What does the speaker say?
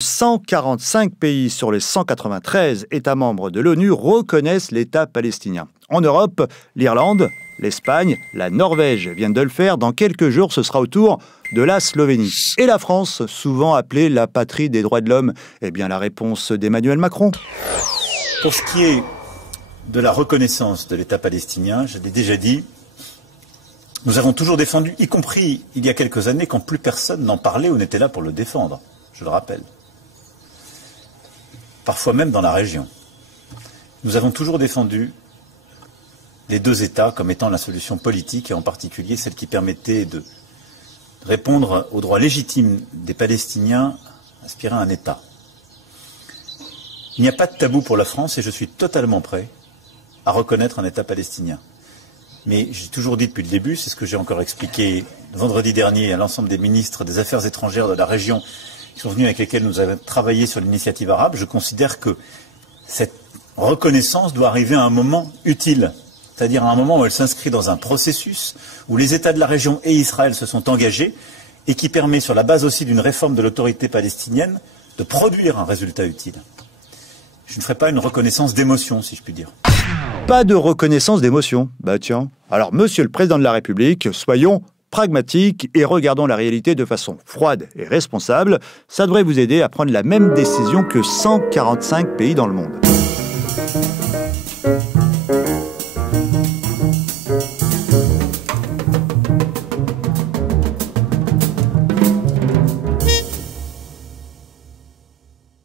145 pays sur les 193 États membres de l'ONU reconnaissent l'État palestinien. En Europe, l'Irlande, l'Espagne, la Norvège viennent de le faire. Dans quelques jours, ce sera au tour de la Slovénie. Et la France, souvent appelée la patrie des droits de l'homme. Eh bien, la réponse d'Emmanuel Macron. Pour ce qui est de la reconnaissance de l'État palestinien, je l'ai déjà dit, nous avons toujours défendu, y compris il y a quelques années, quand plus personne n'en parlait ou n'était là pour le défendre, je le rappelle. Parfois même dans la région. Nous avons toujours défendu les deux États comme étant la solution politique, et en particulier celle qui permettait de répondre aux droits légitimes des Palestiniens aspirant à un État. Il n'y a pas de tabou pour la France et je suis totalement prêt à reconnaître un État palestinien. Mais j'ai toujours dit depuis le début, c'est ce que j'ai encore expliqué vendredi dernier à l'ensemble des ministres des Affaires étrangères de la région qui sont venus, avec lesquels nous avons travaillé sur l'initiative arabe, je considère que cette reconnaissance doit arriver à un moment utile, c'est-à-dire à un moment où elle s'inscrit dans un processus où les États de la région et Israël se sont engagés et qui permet, sur la base aussi d'une réforme de l'autorité palestinienne, de produire un résultat utile. Je ne ferai pas une reconnaissance d'émotion, si je puis dire. Pas de reconnaissance d'émotion. Bah tiens. Alors, Monsieur le Président de la République, soyons pragmatiques et regardons la réalité de façon froide et responsable. Ça devrait vous aider à prendre la même décision que 145 pays dans le monde.